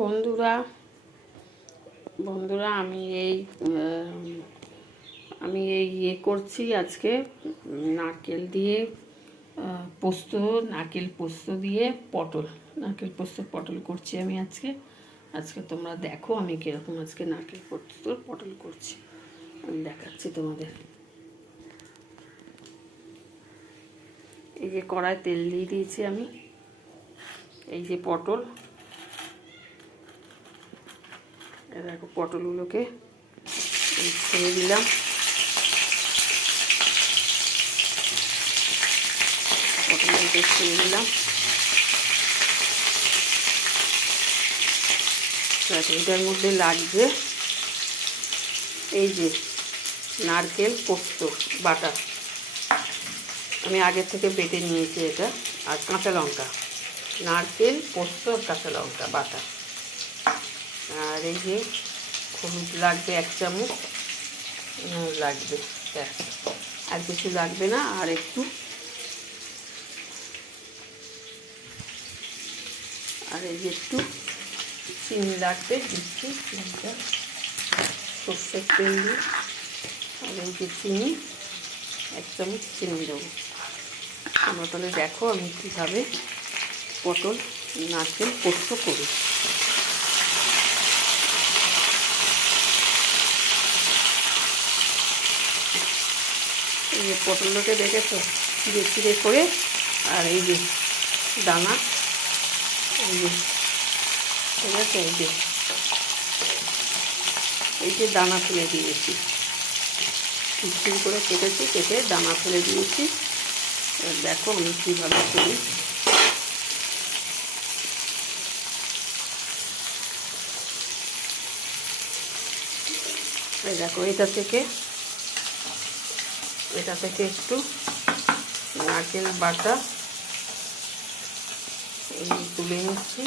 বন্ধুরা বন্ধুরা আমি এই করছি আজকে নারকেল দিয়ে নারকেল পোস্ত দিয়ে নারকেল পোস্ত পটল করছি আমি আজকে তোমরা দেখো আমি কিরকম আজকে নারকেল পোস্ত পটল করছি। আমি দেখাচ্ছি তোমাদের। এই যে কড়ায় তেল দিয়ে দিয়েছি আমি। এই যে পটল, দেখো পটলগুলোকে ছেড়ে দিলাম। পটলগুলোকে ছেড়ে দিলাম। এটার মধ্যে লাগবে এই যে নারকেল পোস্ত বাটা, আমি আগে থেকে বেটে নিয়েছি এটা, আর কাঁচা লঙ্কা, নারকেল পোস্ত কাঁচা লঙ্কা বাটা, আর এই যে হলুদ লাগবে 1 চামচ লাগবে, আর কিছু লাগবে না। আর একটু এই যে একটু চিনি লাগবে, দিচ্ছি চিনিটা সর্ষের তেল দিয়ে। আর এই যে চিনি 1 চামচ চিনি দেবো। আমরা তাহলে দেখো আমি কীভাবে পটল নারকেল পোস্ত করি। এই যে পটলটাকে দেখেছো চিড়ে চিড়ে করে, আর এই যে দানা, এই যে ঠিক আছে, এই যে দানা ফেলে দিয়েছি, ছিঁড় করে কেটে দানা ফেলে দিয়েছি। দেখো আমি কীভাবে করি। এই দেখো এটা থেকে একটু নারকেল বাটা এই তুলে নিচ্ছি।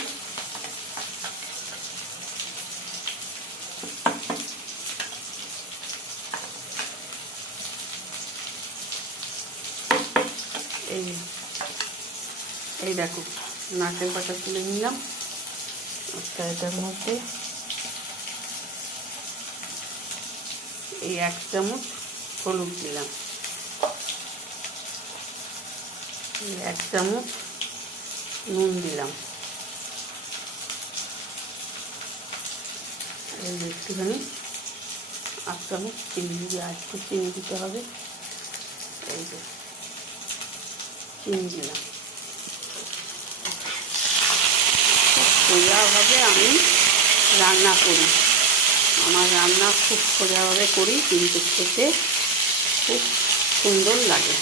এই দেখো নারকেল বাটা তুলে নিলাম। আচ্ছা, এটার মধ্যে এই 1 চামচ হলুদ দিলাম, 1 চামচ নুন দিলাম, এই একটুখানি 1 চামচ চিনি দিয়ে, আর একটু চিনি দিতে হবে। এই যে চিনি দিলাম। সোজাভাবে আমি রান্না করি, আমার রান্না খুব সোজাভাবে করি, কিন্তু খেতে খুব সুন্দর লাগে।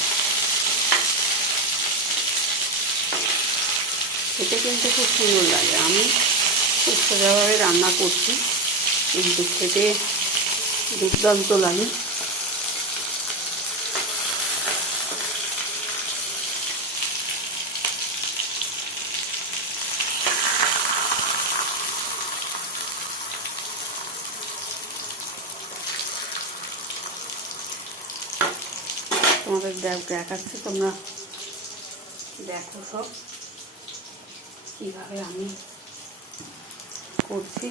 খেতে কিন্তু খুব সুন্দর লাগে। আমি খুব সোজাভাবে রান্না করছি, কিন্তু খেতে দুর্দান্ত লাগে। তোমাদের দেখাচ্ছি, তোমরা দেখো সব কীভাবে আমি করছি,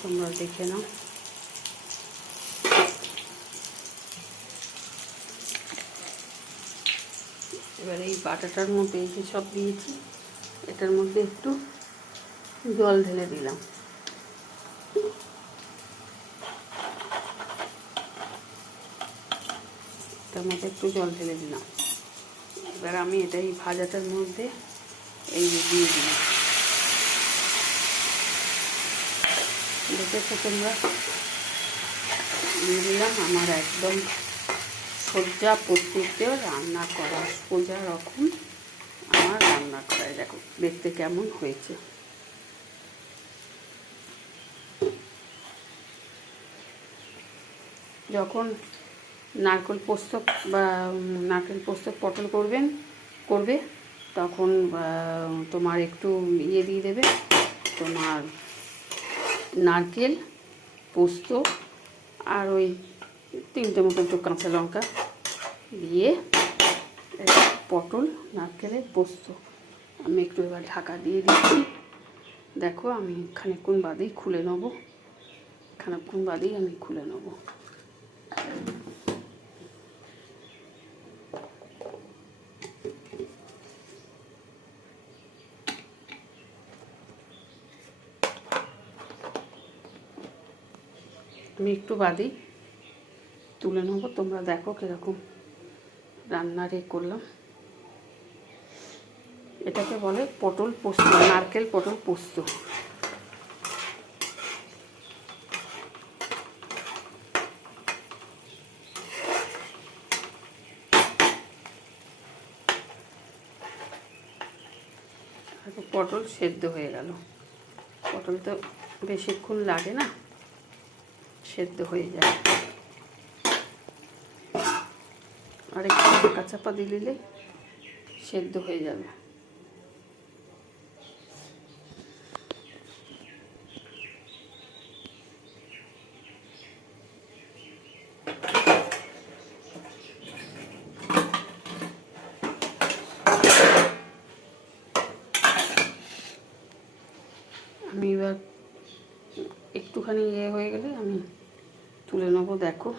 তোমরা দেখে নাও। এবার এই বাটাটার মধ্যে এই যে সব দিয়েছি, এটার মধ্যে একটু জল ঢেলে দিলাম। এটার মধ্যে একটু জল ঢেলে দিলাম। এবার আমি এটা এই ভাজাটার মধ্যে এই দিয়ে দিলাম। দেখেছো তোমরা, দিয়ে দিলাম। আমার একদম সোজা পদ্ধতিতে রান্না করা, সোজা রকম আমার রান্না করাই। দেখো দেখতে কেমন হয়েছে। যখন নারকেল পোস্ত পটল করবে তখন তোমার একটু দিয়ে দেবে, তোমার নারকেল পোস্ত আর ওই 3টে মতো একটু কাঁচা লঙ্কা দিয়ে পটল নারকেলের পোস্ত। আমি একটু এবার ঢাকা দিয়ে দিচ্ছি। দেখো আমি খানিকক্ষণ বাদেই খুলে নেব, খানিকক্ষণ বাদেই আমি খুলে নেব। আমি একটু বাদেই তুলে নেবো, তোমরা দেখো কীরকম রান্নার করলাম। এটাকে বলে পটল পোস্ত, নারকেল পটল পোস্ত। পটল সেদ্ধ হয়ে গেল, পটল তো বেশিক্ষণ লাগে না, সেদ্ধ হয়ে যায়। আর একটু ঢাকা চাপা দিলে সেদ্ধ হয়ে যাবে। আমি এবার একটুখানি হয়ে গেলে আমি তুলে নেবো। দেখো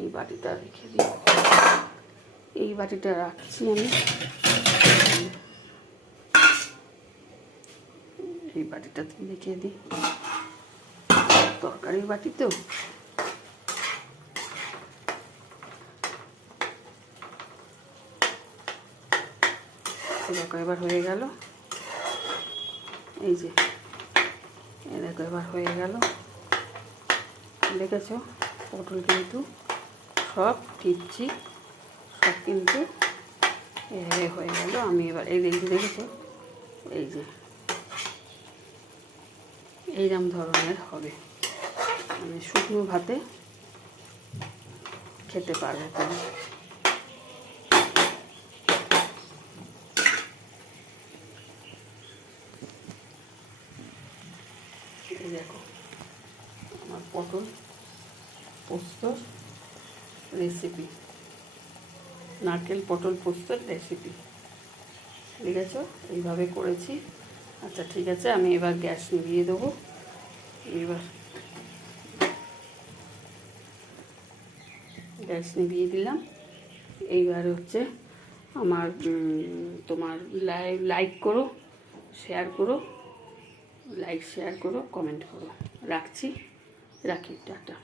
এই বাটিটা রেখে দিই, এই বাটিটা রাখছি আমি, এই বাটিটাতে রেখে দিই, তরকারির বাটি তো। দেখো এবার হয়ে গেল, এই যে দেখো এবার হয়ে গেল। দেখেছো পটল কিন্তু সব টিপছি, সব কিন্তু এভাবে হয়ে গেল। আমি এবার এই দেখেছো, এই যে এইরকম ধরনের হবে, মানে শুকনো ভাতে খেতে পারবে তুমি। এই দেখো আমার পটল পোস্তর রেসিপি, নারকেল পটল পোস্তর রেসিপি। ঠিক আছে, এইভাবে করেছি। আচ্ছা ঠিক আছে, আমি এবার গ্যাস নিভিয়ে দেবো। এবার গ্যাস নিভিয়ে দিলাম। এইবার হচ্ছে আমার তোমার লাইক করো, শেয়ার করো, লাইক শেয়ার করো, কমেন্ট করো। রাখছি, রাখি, টাটা।